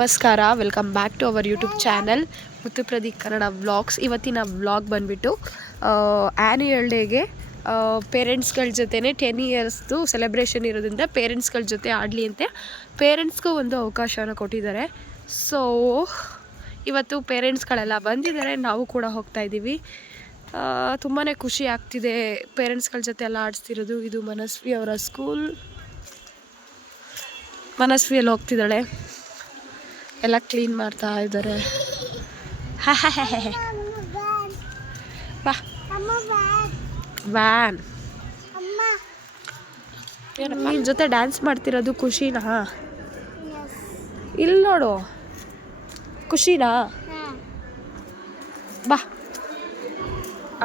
ನಮಸ್ಕಾರ, welcome back to our YouTube channel Muthu Pradeep Kannada vlogs. ಇವತ್ತಿನ vlog ಬಂದುಬಿಟ್ಟು ಆ್ಯನ್ಯುಯಲ್ ಡೇಗೆ ಪೇರೆಂಟ್ಸ್ಗಳ ಜೊತೆನೇ 10 ಇಯರ್ಸ್ದು ಸೆಲೆಬ್ರೇಷನ್ ಇರೋದ್ರಿಂದ ಪೇರೆಂಟ್ಸ್ಗಳ ಜೊತೆ ಆಡಲಿ ಅಂತೆ ಪೇರೆಂಟ್ಸ್ಗೂ ಒಂದು ಅವಕಾಶನ ಕೊಟ್ಟಿದ್ದಾರೆ. ಸೊ ಇವತ್ತು ಪೇರೆಂಟ್ಸ್ಗಳೆಲ್ಲ ಬಂದಿದ್ದಾರೆ, ನಾವು ಕೂಡ ಹೋಗ್ತಾ ಇದ್ದೀವಿ. ತುಂಬಾ ಖುಷಿ ಆಗ್ತಿದೆ ಪೇರೆಂಟ್ಸ್ಗಳ ಜೊತೆ ಎಲ್ಲ ಆಡಿಸ್ತಿರೋದು. ಇದು ಮನಸ್ವಿ ಅವರ ಸ್ಕೂಲ್. ಮನಸ್ವಿಯಲ್ಲಿ ಹೋಗ್ತಿದ್ದಾಳೆ, ಎಲ್ಲ ಕ್ಲೀನ್ ಮಾಡ್ತಾ ಇದ್ದಾರೆ. ವ್ಯಾನ್ ನಿನ್ನ ಜೊತೆ ಡ್ಯಾನ್ಸ್ ಮಾಡ್ತಿರೋದು ಖುಷಿನಾ? ಇಲ್ಲಿ ನೋಡು, ಖುಷಿನಾ? ಬಾ.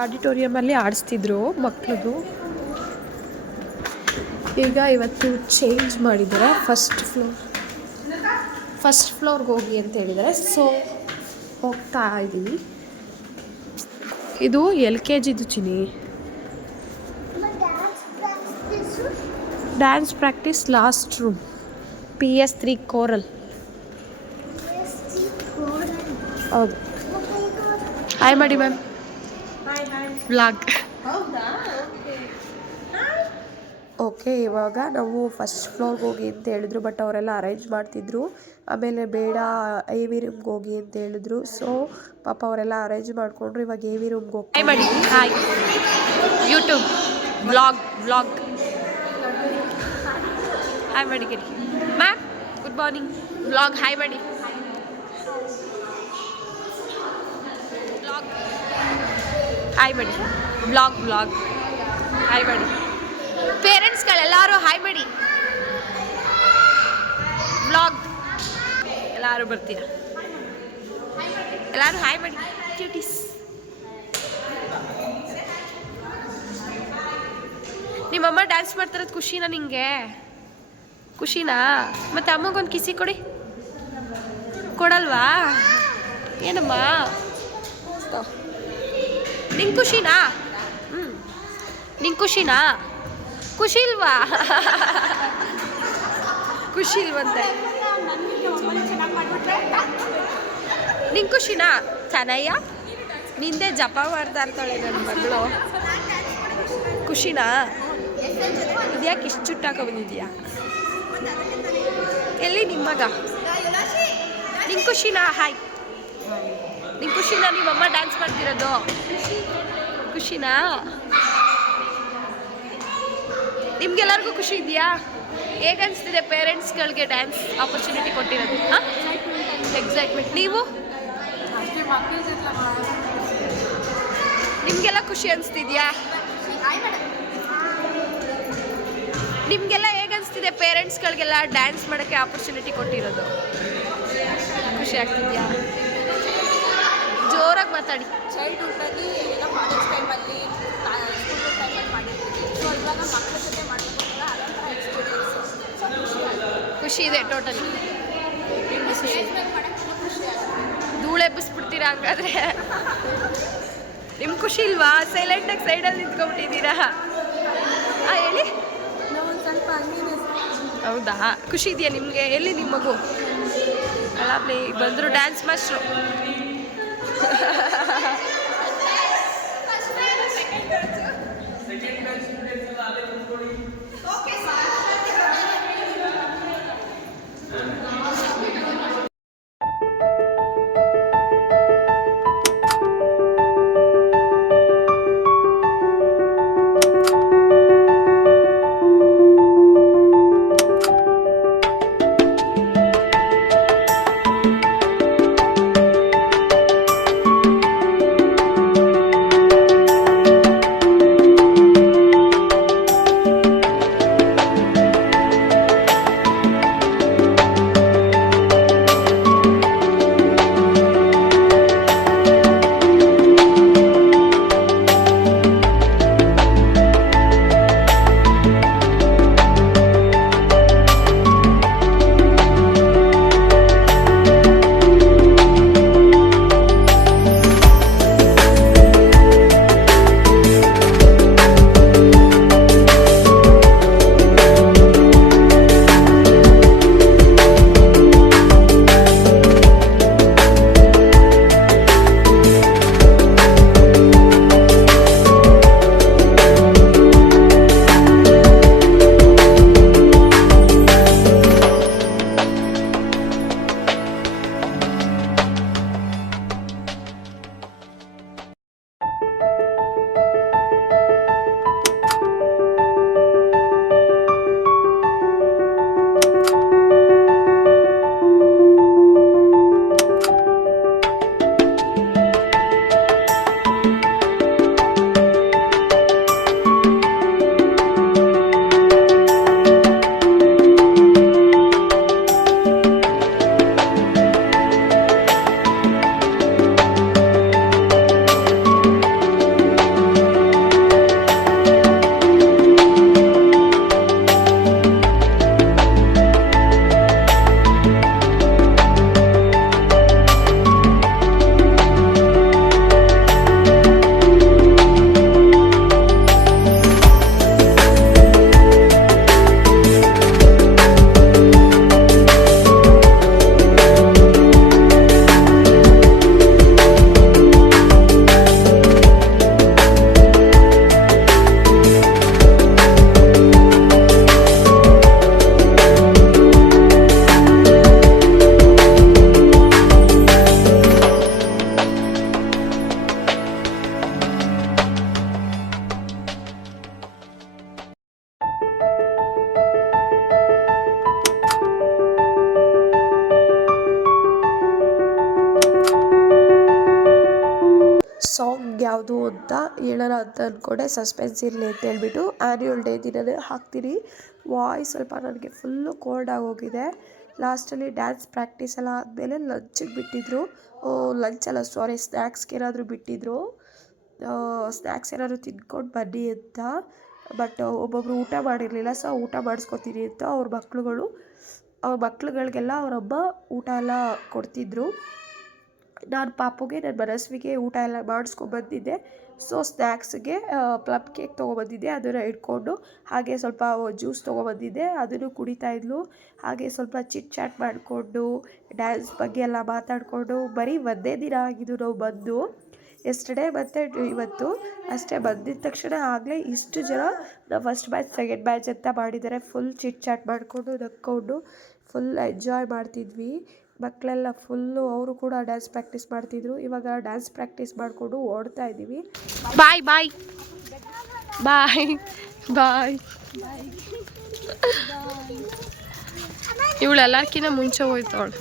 ಆಡಿಟೋರಿಯಮಲ್ಲಿ ಆಡಿಸ್ತಿದ್ರು ಮಕ್ಕಳದು. ಈಗ ಇವತ್ತು ಚೇಂಜ್ ಮಾಡಿದ್ದಾರೆ, ಫಸ್ಟ್ ಫ್ಲೋರ್ಗೆ ಹೋಗಿ ಅಂತ ಹೇಳಿದ್ದಾರೆ. ಸೊ ಹೋಗ್ತಾ ಇದ್ದೀವಿ. ಇದು LKGದು ಚಿನಿ. Dance practice last room, PS3 ಕೋರಲ್. ಹೌದು. ಹಾಯ್ ಮಾಡಿ ಮ್ಯಾಮ್. ವ್ಲಾಗ್. ಓಕೆ, ಇವಾಗ ನಾವು ಫಸ್ಟ್ ಫ್ಲೋರ್ಗೆ ಹೋಗಿ ಅಂತ ಹೇಳಿದ್ರು, ಬಟ್ ಅವರೆಲ್ಲ ಅರೇಂಜ್ ಮಾಡ್ತಿದ್ರು. ಆಮೇಲೆ ಬೇಡ AV ರೂಮ್ಗೆ ಹೋಗಿ ಅಂತ ಹೇಳಿದ್ರು. ಸೊ ಪಾಪ ಅವರೆಲ್ಲ ಅರೇಂಜ್ ಮಾಡಿಕೊಂಡ್ರು. ಇವಾಗ AV ರೂಮ್ಗೆ ಹೋಗಿ. ಹಾಯ್ ಮಾಡಿ. Hi YouTube vlog. ಹಾಯ್ ಮಾಡಿ Giri. Ma'am good morning. Vlog. Hi ಮಾಡಿ. ವ್ಲಾಗ್. ಹಾಯ್ ಮಾಡಿ. ವ್ಲಾಗ್. ಹಾಯ್ ಮಾಡಿ. ಪೇರೆಂಟ್ಸ್ಗಳೆಲ್ಲರೂ ಹಾಯ್ ಮಾಡಿ. ವ್ಲಾಗ್. ಎಲ್ಲರೂ ಬರ್ತೀರಾ? ಎಲ್ಲರೂ ಹಾಯ್ ಮಾಡಿ. ಕ್ಯೂಟೀಸ್. ನಿಮ್ಮಮ್ಮ ಡ್ಯಾನ್ಸ್ ಮಾಡ್ತಿರೋದು ಖುಷಿನಾ ನಿಂಗೆ? ಖುಷಿನಾ? ಮತ್ತೆ ಅಮ್ಮಗೊಂದು ಕಿಸಿ ಕೊಡಿ. ಕೊಡಲ್ವಾ? ಏನಮ್ಮ ನಿಂಗೆ ಖುಷಿನಾ? ನಿಂಗೆ ಖುಷಿನಾ? ಖುಷಿ ಇಲ್ವಾ? ಖುಷಿ ಇಲ್ವಂತೆ. ನಿಂಗೆ ಖುಷಿನಾ? ಚೆನ್ನಾಯ್ಯ ನಿಂದೆ ಜಪ ಮಾಡ್ತಾ ಇರ್ತಾಳೆ ನನ್ನ ಮಗಳು. ಖುಷಿನಾ? ಇದ್ಯಾಕೆ ಇಷ್ಟು ಚುಟ್ಟಾಕೊ ಬಂದಿದ್ಯಾ? ಎಲ್ಲಿ ನಿಮ್ಮ ಮಗ? ನಿಂಗೆ ಖುಷಿನಾ? ಹಾಯ್. ನಿಂಗೆ ಖುಷಿನಾ ನಿಮ್ಮಮ್ಮ ಡ್ಯಾನ್ಸ್ ಮಾಡ್ತಿರೋದು? ಖುಷಿನಾ? ನಿಮ್ಗೆಲ್ಲರಿಗೂ ಖುಷಿ ಇದೆಯಾ? ಹೇಗೆ ಅನಿಸ್ತಿದೆ ಪೇರೆಂಟ್ಸ್ಗಳಿಗೆ ಡ್ಯಾನ್ಸ್ ಆಪರ್ಚುನಿಟಿ ಕೊಟ್ಟಿರೋದು? ಹಾಂ, ಎಕ್ಸೈಟ್ಮೆಂಟ್. ನೀವು? ನಿಮಗೆಲ್ಲ ಖುಷಿ ಅನಿಸ್ತಿದ್ಯಾ? ನಿಮಗೆಲ್ಲ ಹೇಗೆ ಅನಿಸ್ತಿದೆ ಪೇರೆಂಟ್ಸ್ಗಳಿಗೆಲ್ಲ ಡ್ಯಾನ್ಸ್ ಮಾಡೋಕ್ಕೆ ಆಪರ್ಚುನಿಟಿ ಕೊಟ್ಟಿರೋದು? ಖುಷಿ ಆಗ್ತಿದ್ಯಾ? ಜೋರಾಗಿ ಮಾತಾಡಿ. ಚೈಲ್ಡ್ಹುಡ್ಡಲ್ಲಿ ಎಲ್ಲ ಕಾಲೇಜ್ ಟೈಮಲ್ಲಿ ಸ್ಕೂಲ್ ಟೈಮಲ್ಲಿ ಮಾಡಿರ್ತೀವಿ. ಸೊ ಇವಾಗ ಮಕ್ಕಳ ಜೊತೆ ಮಾಡಬೇಕಲ್ಲ, ಅದೊಂಥರ ಎಕ್ಸ್ಪೀರಿಯನ್ಸ್. ಸೊ ಖುಷಿ ಇದೆ ಟೋಟಲಿ. ಸ್ಟೇಜ್ ಮೇಲೆ ಮಾಡೋಕ್ಕೆ ತುಂಬ ಖುಷಿ ಆಗುತ್ತೆ. ಧೂಳು ಎಬ್ಬಿಸ್ಬಿಡ್ತೀರಾ ಹಂಗಾದ್ರೆ? ನಿಮ್ಗೆ ಖುಷಿ ಇಲ್ವಾ? ಸೈಲೆಂಟಾಗಿ ಸೈಡಲ್ಲಿ ನಿಂತ್ಕೊಂಡ್ಬಿಟ್ಟಿದ್ದೀರಾ. ಹೇಳಿ. ನಾವೊಂದು ಸ್ವಲ್ಪ ಹೌದಾ? ಖುಷಿ ಇದೆಯಾ ನಿಮಗೆ? ಎಲ್ಲಿ ನಿಮ್ಮ ಮಗು? ಅಲ್ಲ ಬಂದರು ಡ್ಯಾನ್ಸ್ ಮಾಸ್ಟ್ರು. ಯಾವುದು ಅಂತ ಹೇಳೋಣ ಅಂತ ಅಂದ್ಕೊಂಡೆ, ಸಸ್ಪೆನ್ಸ್ ಇರಲಿ ಅಂತ ಹೇಳ್ಬಿಟ್ಟು ಆ್ಯನ್ಯುವಲ್ ಡೇ ದಿನವೇ ಹಾಕ್ತೀನಿ. ವಾಯ್ಸ್ ಸ್ವಲ್ಪ ನನಗೆ ಫುಲ್ಲು ಕೋಲ್ಡ್ ಆಗೋಗಿದೆ. ಲಾಸ್ಟಲ್ಲಿ ಡ್ಯಾನ್ಸ್ ಪ್ರಾಕ್ಟೀಸ್ ಎಲ್ಲ ಆದಮೇಲೆ ಲಂಚಿಗೆ ಬಿಟ್ಟಿದ್ರು. ಸ್ನ್ಯಾಕ್ಸ್ಗೆ ಏನಾದರೂ ಬಿಟ್ಟಿದ್ರು. ಸ್ನ್ಯಾಕ್ಸ್ ಏನಾದರೂ ತಿನ್ಕೊಂಡು ಬನ್ನಿ ಅಂತ. ಬಟ್ ಒಬ್ಬೊಬ್ಬರು ಊಟ ಮಾಡಿರಲಿಲ್ಲ, ಸೊ ಊಟ ಮಾಡಿಸ್ಕೊತೀನಿ ಅಂತ ಅವ್ರ ಮಕ್ಳುಗಳಿಗೆಲ್ಲ ಅವರಮ್ಮ ಊಟ ಎಲ್ಲ ಕೊಡ್ತಿದ್ರು. ನಾನು ಪಾಪುಗೆ, ನನ್ನ ಮನಸ್ವಿಗೆ ಊಟ ಎಲ್ಲ ಮಾಡಿಸ್ಕೊಂಬಂದಿದ್ದೆ. ಸೊ ಸ್ನ್ಯಾಕ್ಸ್ಗೆ ಪ್ಲಮ್ ಕೇಕ್ ತೊಗೊಬಂದಿದ್ದೆ, ಅದನ್ನು ಇಟ್ಕೊಂಡು ಹಾಗೆ ಸ್ವಲ್ಪ ಜ್ಯೂಸ್ ತೊಗೊಬಂದಿದ್ದೆ, ಅದನ್ನು ಕುಡಿತಾಯಿದ್ಲು. ಹಾಗೆ ಸ್ವಲ್ಪ ಚಿಟ್ ಚಾಟ್ ಮಾಡಿಕೊಂಡು ಡ್ಯಾನ್ಸ್ ಬಗ್ಗೆ ಎಲ್ಲ ಮಾತಾಡಿಕೊಂಡು ಬರೀ ಒಂದೇ ದಿನ ಆಗಿದ್ದು ನಾವು ಬಂದು, ಎಸ್ಟರ್ಡೇ ಮತ್ತು ಇವತ್ತು ಅಷ್ಟೇ. ಬಂದಿದ್ದ ತಕ್ಷಣ ಆಗಲೇ ಇಷ್ಟು ಜನ ನಾವು ಫಸ್ಟ್ ಬ್ಯಾಚ್ ಸೆಕೆಂಡ್ ಬ್ಯಾಚ್ ಅಂತ ಮಾಡಿದ್ದಾರೆ. ಫುಲ್ ಚಿಟ್ ಚಾಟ್ ಮಾಡಿಕೊಂಡು ನಕ್ಕೊಂಡು ಫುಲ್ ಎಂಜಾಯ್ ಮಾಡ್ತಿದ್ವಿ. ಮಕ್ಕಳೆಲ್ಲ ಫುಲ್ಲು ಅವರು ಕೂಡ ಡ್ಯಾನ್ಸ್ ಪ್ರಾಕ್ಟೀಸ್ ಮಾಡ್ತಿದ್ರು. ಇವಾಗ ಡ್ಯಾನ್ಸ್ ಪ್ರಾಕ್ಟೀಸ್ ಮಾಡಿಕೊಂಡು ಓಡ್ತಾ ಇದ್ದೀವಿ. ಬಾಯ್ ಬಾಯ್ ಬಾಯ್ ಬಾಯ್. ಇವಳು ಎಲ್ಲಕ್ಕಿಂತ ಮುಂಚೆ ಹೋಯ್ತವಳು.